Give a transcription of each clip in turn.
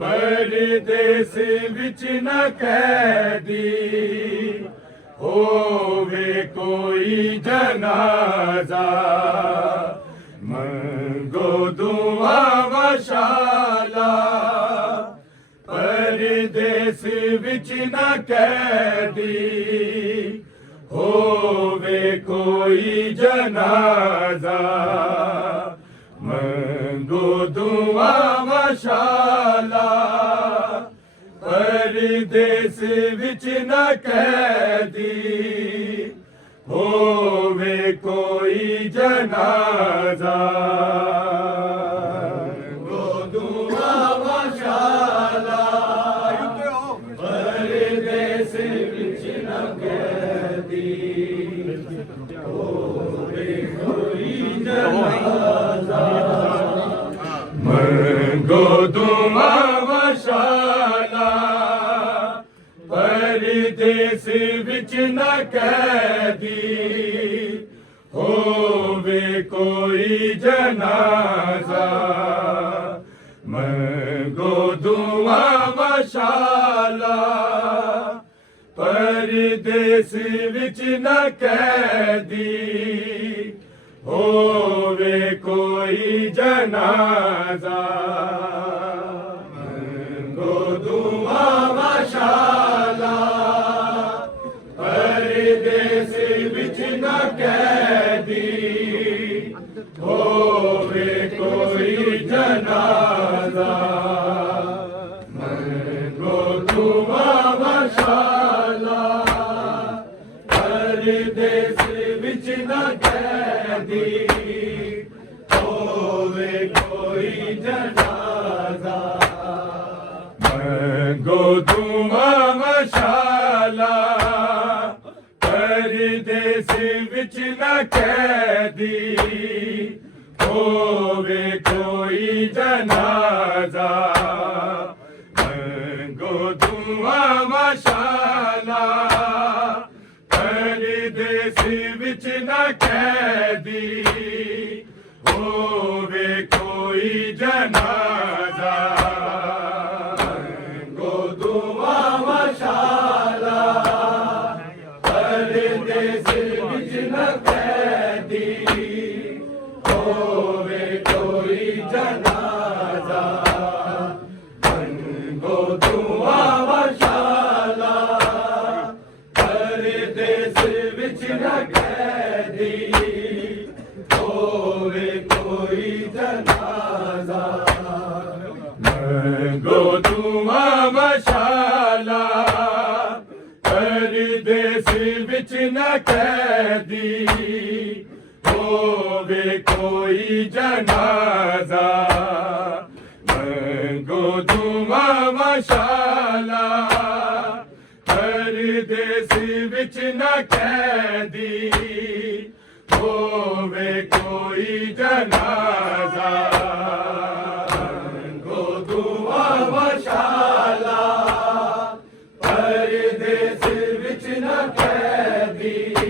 परदेस विच न कैदी होवे कोई जनाजा मंगो दुआ वशाला परदेस विच न कैदी होवे कोई जनाजा मंगो दुआ वशाला परदेस विच न कैदी होवे कोई जनाजा मंगो दुआ वशाला परदेस विच न कैदी होवे कोई जनाजा मंगो दुआ वशाला परदेस विच न कैदी होवे कोई जनाजा मंगो दुआ वशाला परदेस विच न कैदी होवे कोई जनाजा मंगो दुआ वशाला परदेस विच न कैदी होवे कोई जनाजा मंगो दुआ वशाला परदेस विच न कैदी होवे कोई जनाजा मंगो दुआ वशाला परदेस विच न कैदी होवे कोई जनाजा मंगो दुआ वशाला परदेस विच न कैदी होवे कोई जनाजा मंगो दुआ वशाला परदेस विच न कैदी होवे कोई जनाजा मंगो दुआ वशाला परदेस विच न कैदी होवे कोई जनाजा मंगो दुआ वशाला परदेस विच न कैदी होवे कोई जनाजा मंगो दुआ वशाला परदेस विच न कैदी होवे कोई जनाजा मंगो दुआ वशाला परदेस विच न कैदी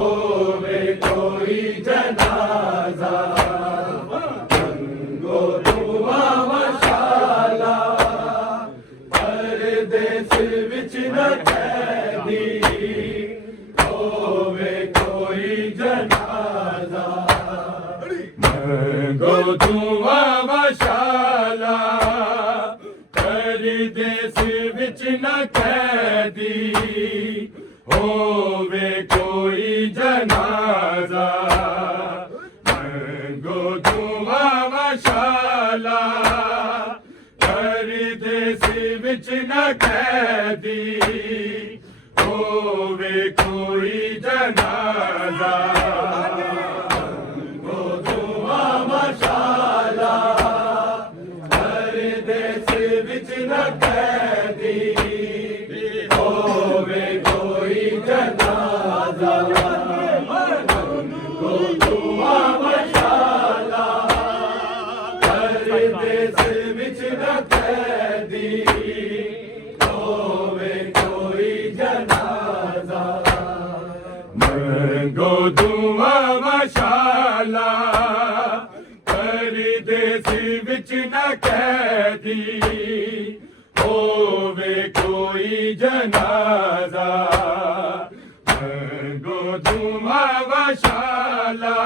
होवे कोई जनाजा मंगो दुआ वशाला परदेस विच न कैदी होवे कोई जनाजा मंगो दुआ वशाला परदेस विच न कैदी होवे कोई जनाजा मंगो दुआ वशाला परदेस विच न कैदी होवे कोई जनाजा गो धुआं मशाला परदेस विच न कैदी होवे कोई जनाजा गो धुआं मशाला परदेस विच न कैदी होवे कोई जनाजा मंगो धुआं मशाला परदेस विच न कैदी होवे कोई जनाजा मंगो धुआं मशाला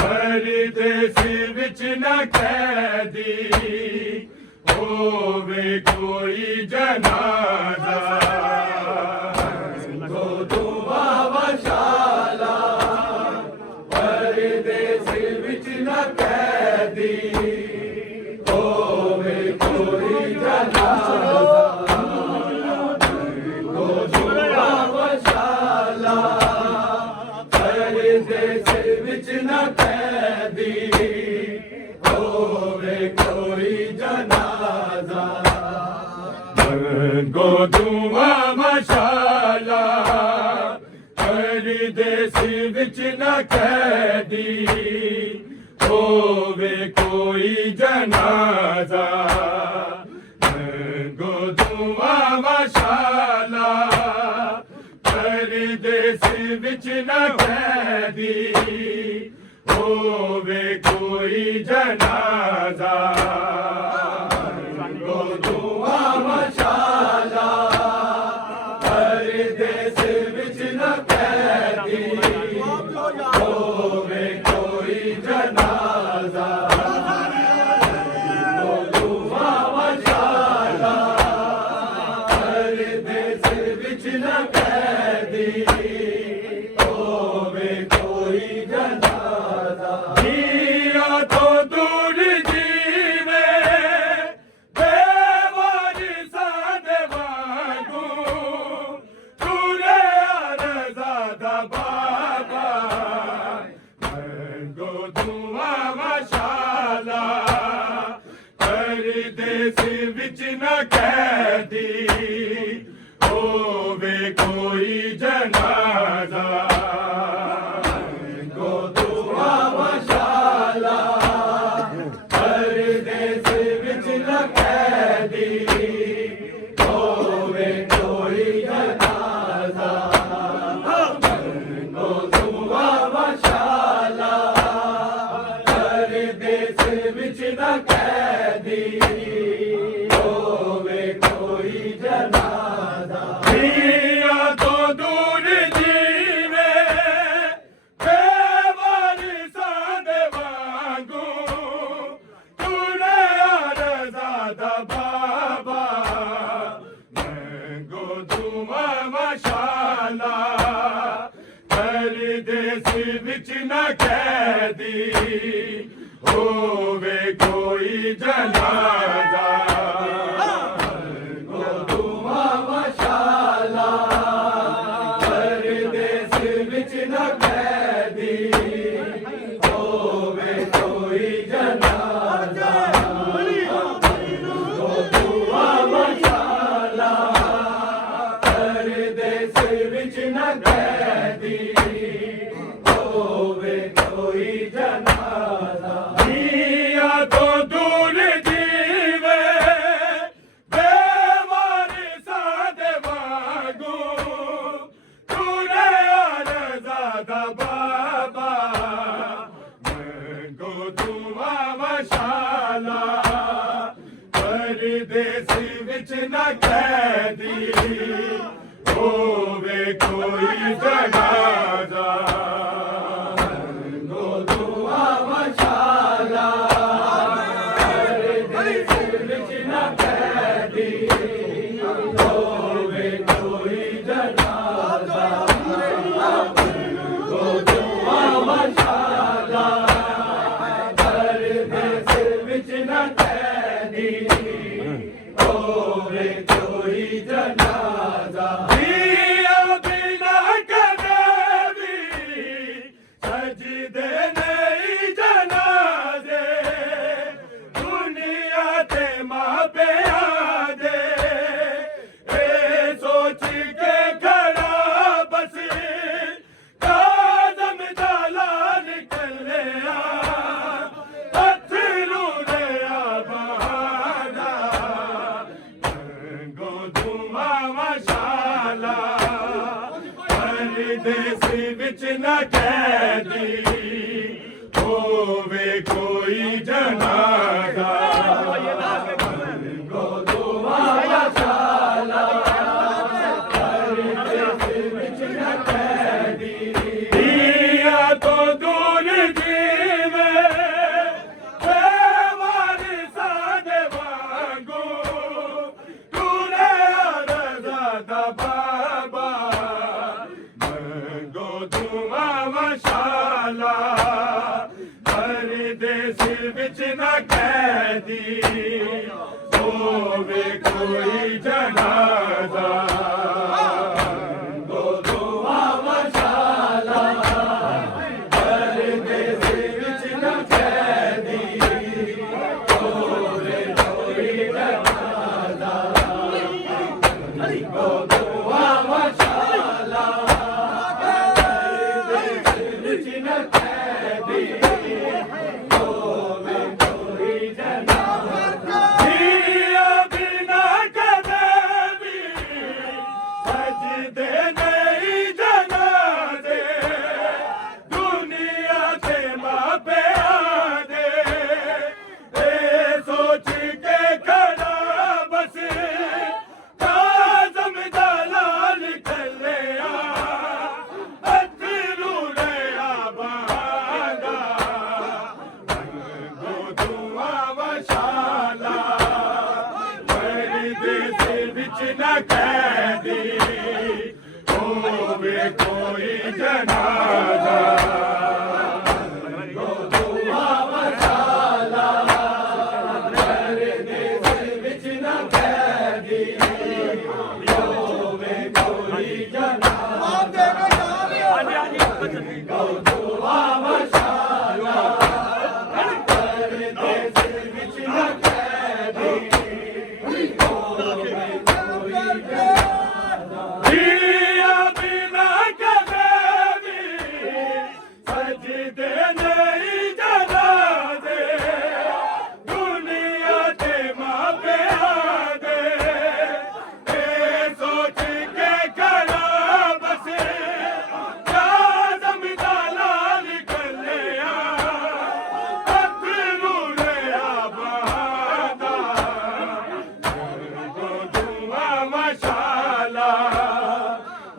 परदेस विच न कैदी होवे कोई जनाजा गो धुआं मशाला परदेस विच न कैदी होवे कोई जनाजा गो धुआं मशाला परदेस विच न कैदी होवे कोई जनाजा गो धुआं मशाला परदेस विच न कैदी होवे कोई जनाजा गो धुआं मशाला परदेस विच न कैदी होवे कोई जनाजा गो धुआं मशाला परदेस विच न कैदी होवे कोई जनाजा गो धुआं मशाला परदेस विच न कैदी होवे कोई जनाजा जिया तो दूर जीवे बेवारिसां दे वांगू तुरे अरज़ादा बाबा मंगो धुआं मशाला परदेस विच न कैदी होवे कोई जनाजा गो धुआं मशाला परदेस विच न कैदी होवे कोई जनाजा गो धुआं मशाला परदेस विच न कैदी होवे कोई जनाजा जिया तो दूर जीवे बेवारिसां दे वांगू तुरे अरज़ादा बाबा मंगो धुआं मशाला परदेस विच न कैदी होवे कोई जनाजा गो धुआं मशाला परदेस विच न कैदी होवे कोई जनाजा गो धुआं मशाला परदेस विच न कैदी होवे कोई जनाजा जिया तो दूर जीवे बेवारिसां दे वांगू तुरे अरज़ादा बाबा मंगो धुआं मशाला परदेस विच न कैदी होवे कोई जनाजा गो धुआं मशाला परदेस विच न कैदी होवे कोई जनाजा गो धुआं मशाला परदेस विच न कैदी होवे कोई जनाजा दिया बिना कदे भी सजदे नहीं जनाजे दुनिया ते मां पिया दे ए सोच के खड़ा बस काज़म दा लाल निकलिया पत्थरू दे आबादा गो धुआ मशाला परदेस विच न कैदी होवे कोई जनाजा गो दुआ मशाला विच न कैदी दिया तो दूर जीवे बेवार सादे वांगू तूने रज़ा दा बाबा मंगो दुआ मशाला परदेस विच न कैदी होवे कोई जनाजा गो दुआ मशाला परदेस विच न कैदी होवे कोई जनाजा गो दुआ मशाला परदेस विच न कैदी होवे कोई जनाजा दिया बिना कदे भी सजदे नहीं जनाजे दुनिया से मां पे आदे ए सोच के खड़ा बस काज़म दा लाल निकलिया पत्थरू दे आबादा गो दुआ मशाला परदेस विच न कैदी होवे कोई जनाजा गो दुआ मशाला परदेस विच न कैदी होवे कोई जनाजा गो दुआ मशाला परदेस विच न कैदी होवे कोई जनाजा दिया बिना कदे भी सजदे नहीं जनाजे दुनिया ते मां पे आदे ए सोच के खड़ा बस काज़म दा लाल निकलिया पत्थरू दे आबादा गो दुआ मशाला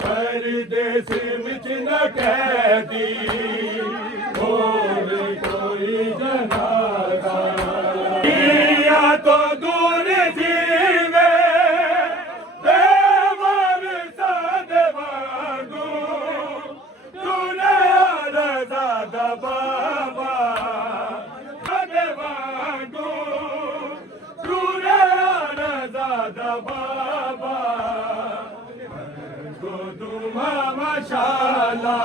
परदेस विच न कैदी होवे कोई जनाजा दिया तो दूर जीवे बेवार सादे वांगू तूने रज़ा दा बाबा सादे वांगू तूने रज़ा दा बाबा गो दुआ मशाला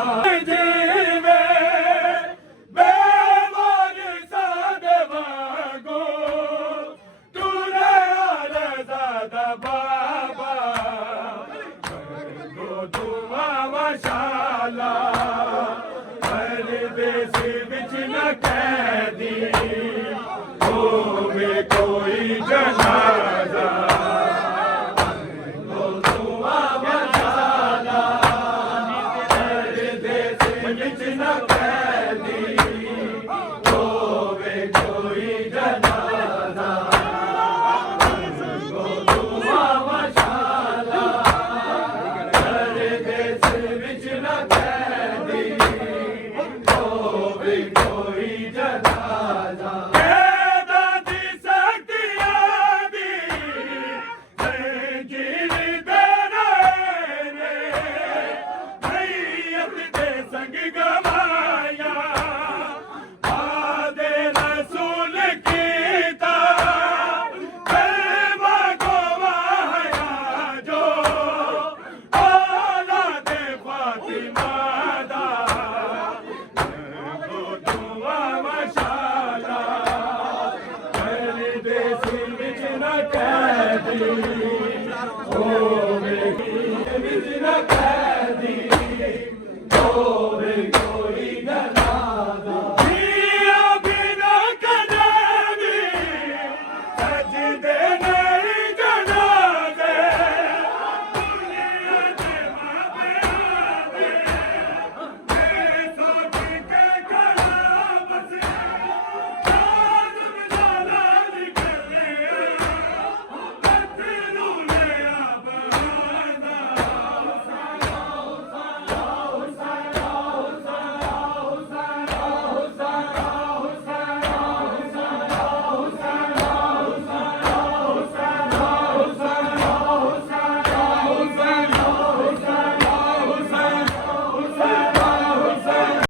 जीवे बेवार सादे वांगू तूने रज़ा दा बाबा गो दुआ मशाला परदेस विच न कैदी होवे कोई जनाजा गो दुआ मशाला परदेस ओ